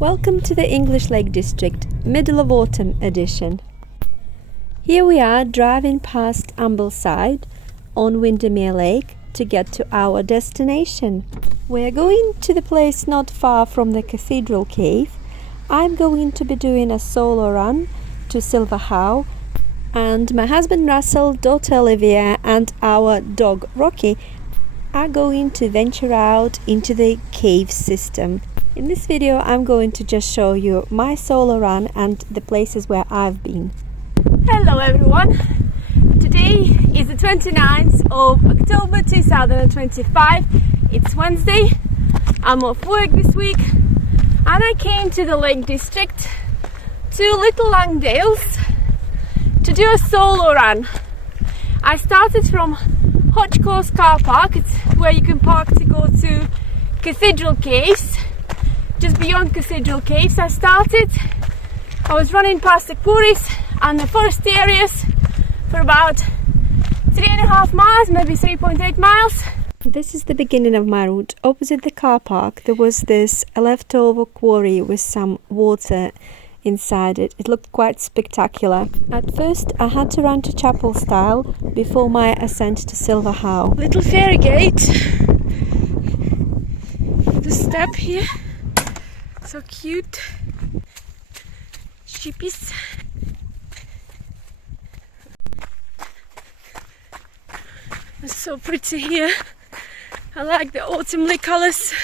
Welcome to the English Lake District, middle of autumn edition. Here we are driving past Ambleside on Windermere Lake to get to our destination. We're going to the place not far from the Cathedral Cave. I'm going to be doing a solo run to Silverhow, and my husband Russell, daughter Olivia and our dog Rocky are going to venture out into the cave system. In this video I'm going to just show you my solo run and the places where I've been. Hello everyone! Today is the 29th of October 2025. It's Wednesday. I'm off work this week and I came to the Lake District to Little Langdales to do a solo run. I started from Hodgson Close carpark. It's where you can park to go to Cathedral Caves. Just beyond Cathedral Caves I started. I was running past the quarries and the forest areas for about 3.5 miles, maybe 3.8 miles. This is the beginning of my route. Opposite the car park there was this leftover quarry with some water inside it. It looked quite spectacular. At first I had to run to Chapel Stile before my ascent to Silverhow. Little ferry gate. The step here. So cute. Sheepies. It's so pretty here. I like the autumnly colours.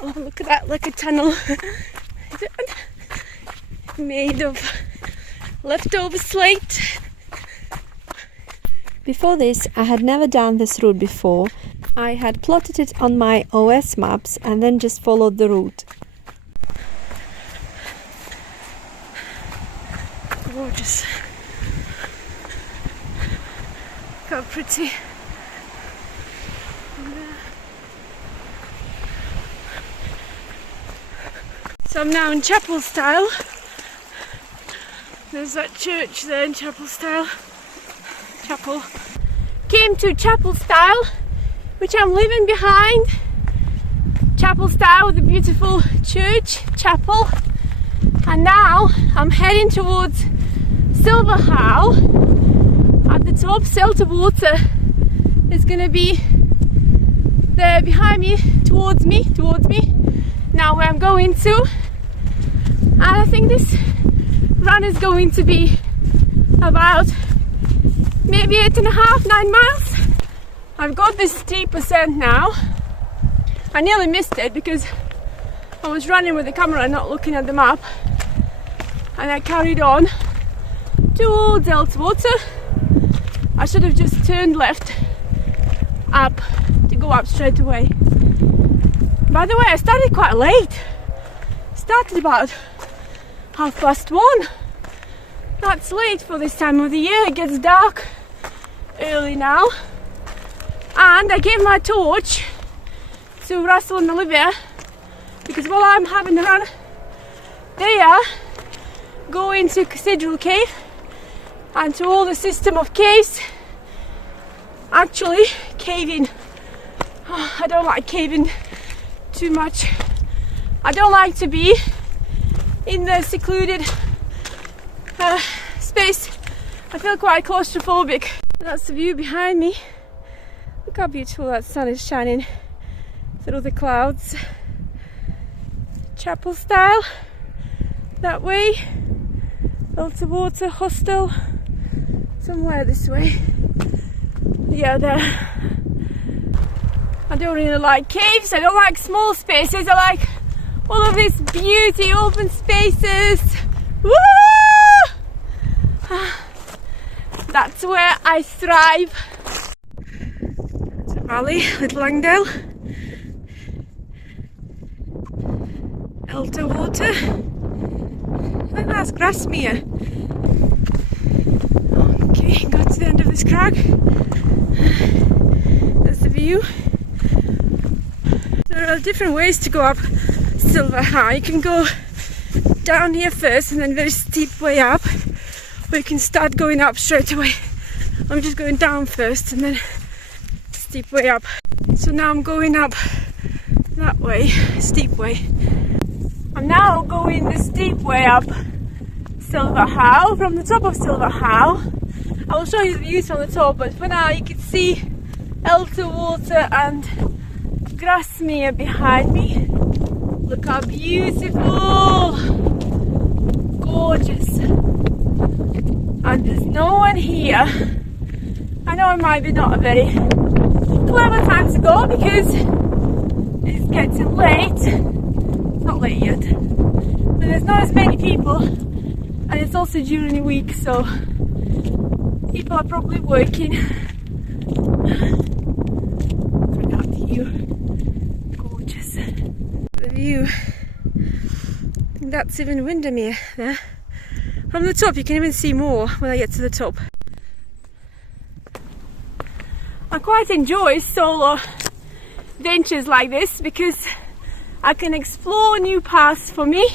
Oh, look at that, like a tunnel made of leftover slate. Before this, I had never done this route before. I had plotted it on my OS maps and then just followed the route. Gorgeous. Look how pretty. So I'm now in Chapel Stile. There's that church there in Chapel Stile. Chapel. Came to Chapel Stile, which I'm leaving behind. Chapel Stile with a beautiful church, chapel. And now I'm heading towards Silverhow. At the top, Silver Water is going to be there behind me, towards me. Now where I'm going to. And I think this run is going to be about maybe 8.5, 9 miles. I've got this steep ascent now. I nearly missed it because I was running with the camera not looking at the map, and I carried on towards Water. I should have just turned left up to go up straight away. By the way, I started quite late. Started about 1:30. That's late for this time of the year. It gets dark early now. And I gave my torch to Russell and Olivia because while I'm having a run, they are going to Cathedral Cave and to all the system of caves. Actually, caving. Oh, I don't like caving too much. I don't like to be in the secluded space. I feel quite claustrophobic. That's the view behind me. Look how beautiful that sun is shining through the clouds. Chapel Stile, that way. Silver Water Hostel, somewhere this way. Yeah, there. I don't really like caves. I don't like small spaces. I like all of this beauty, open spaces. Woo! That's where I thrive. It's a valley, Little Langdale. Silver Water. And that's Grasmere. Okay, got to the end of this crag. That's the view. There are different ways to go up Silverhow. You can go down here first and then very steep way up, or you can start going up straight away. I'm just going down first and then steep way up. So now I'm going up that way, steep way. I'm now going the steep way up Silverhow, from the top of Silverhow. I will show you the views from the top, but for now you can see Elter Water and Grasmere behind me. Look how beautiful! Gorgeous! And there's no one here. I know it might be not a very clever time to go because it's getting late. It's not late yet. But there's not as many people, and it's also during the week, so people are probably working. Look at that view. Gorgeous. The view. I think that's even Windermere there. From the top you can even see more when I get to the top. I quite enjoy solo ventures like this because I can explore new paths for me,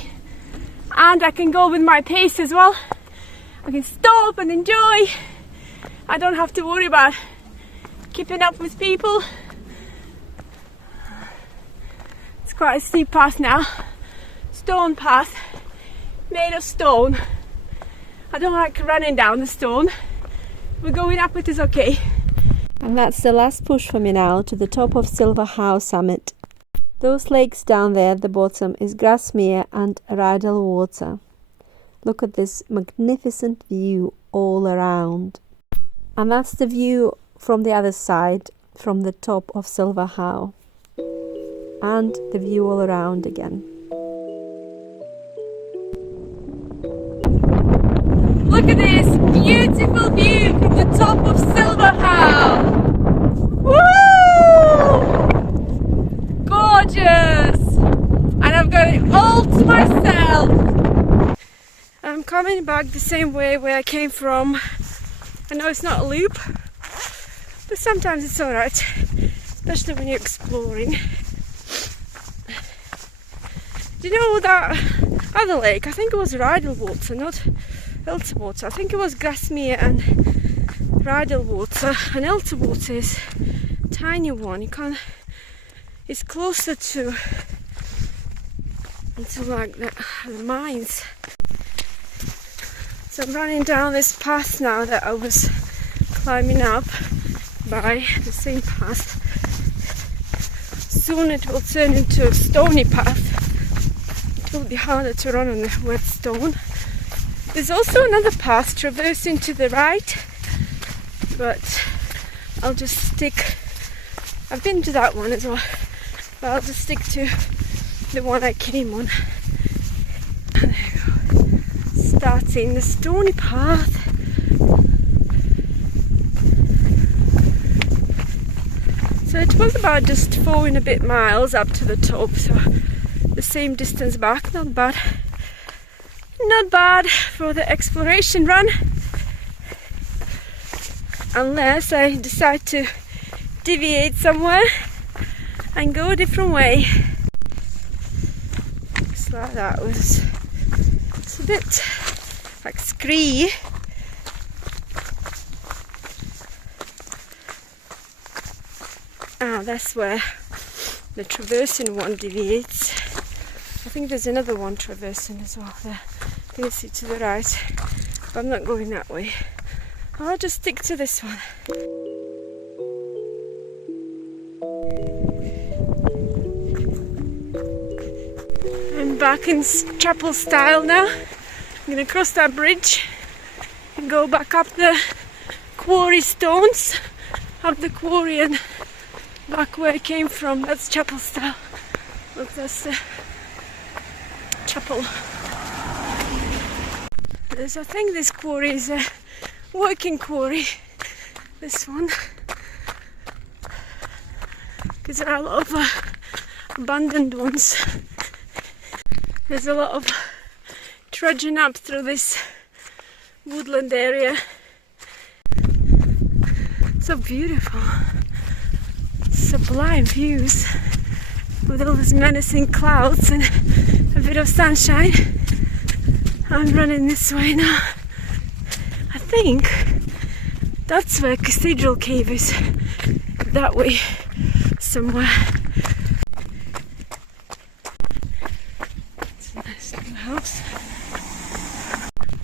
and I can go with my pace as well. I can stop and enjoy. I don't have to worry about keeping up with people. It's quite a steep path now. Stone path, made of stone. I don't like running down the stone, but going up it is okay. And that's the last push for me now to the top of Silverhow summit. Those lakes down there at the bottom is Grasmere and Rydal Water. Look at this magnificent view all around. And that's the view from the other side, from the top of Silverhow. And the view all around again. Look at this beautiful view from the top of Silverhow! Woo! Gorgeous! And I've got it all to myself! I'm coming back the same way where I came from. I know it's not a loop, but sometimes it's alright, especially when you're exploring. Do you know that other lake? I think it was Rydal Water, not Elter Water. I think it was Grasmere and Rydal Water, and Elter Water is a tiny one. You can't. It's closer to like the mines. So I'm running down this path now that I was climbing up by, the same path. Soon it will turn into a stony path. It will be harder to run on the wet stone. There's also another path traversing to the right, but I'll just stick. I've been to that one as well, but I'll just stick to the one I came on. There we go. Starting the stony path. So it was about just 4 and a bit miles up to the top, so the same distance back, not bad. Not bad for the exploration run, unless I decide to deviate somewhere and go a different way. Looks like that was, it's a bit like scree. Ah, that's where the traversing one deviates. I think there's another one traversing as well there. You can see to the right, but I'm not going that way. I'll just stick to this one. I'm back in Chapel Stile now. I'm going to cross that bridge and go back up the quarry stones, up the quarry and back where I came from. That's Chapel Stile. Look, that's the chapel. I think this quarry is a working quarry, this one, because there are a lot of abandoned ones. There's a lot of trudging up through this woodland area. So beautiful, sublime views with all these menacing clouds and a bit of sunshine. I'm running this way now. I think that's where Cathedral Cave is, that way somewhere. It's a nice little house.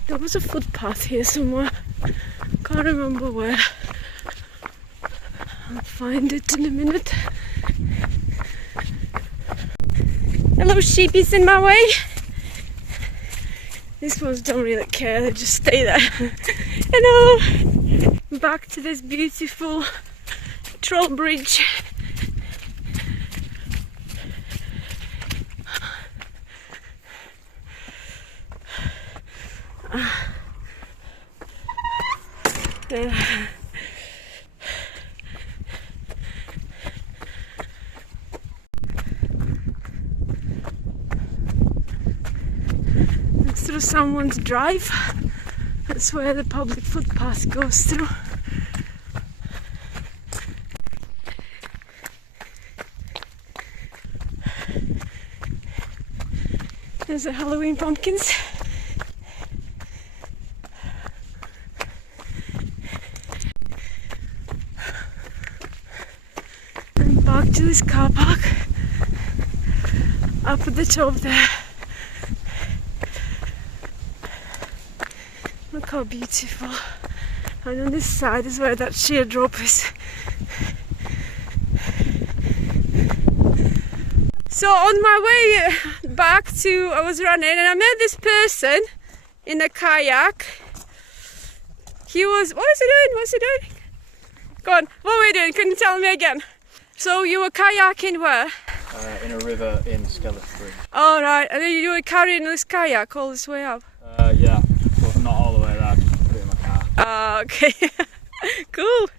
There was a footpath here somewhere. Can't remember where. I'll find it in a minute. Hello, sheepies in my way. These ones don't really care, they just stay there. Hello! Back to this beautiful troll bridge. It's through someone's drive. That's where the public footpath goes through. There's the Halloween pumpkins. And back to this car park. Up at the top there. Look how beautiful. And on this side is where that sheer drop is. So on my way back I was running and I met this person in a kayak. What was he doing? What's he doing? Go on, what were you doing? Can you tell me again? So you were kayaking where? In a river in Silverhow. Oh right, and then you were carrying this kayak all this way up? Yeah, but not all the way there, I just put it in my car. Ah, okay. Cool.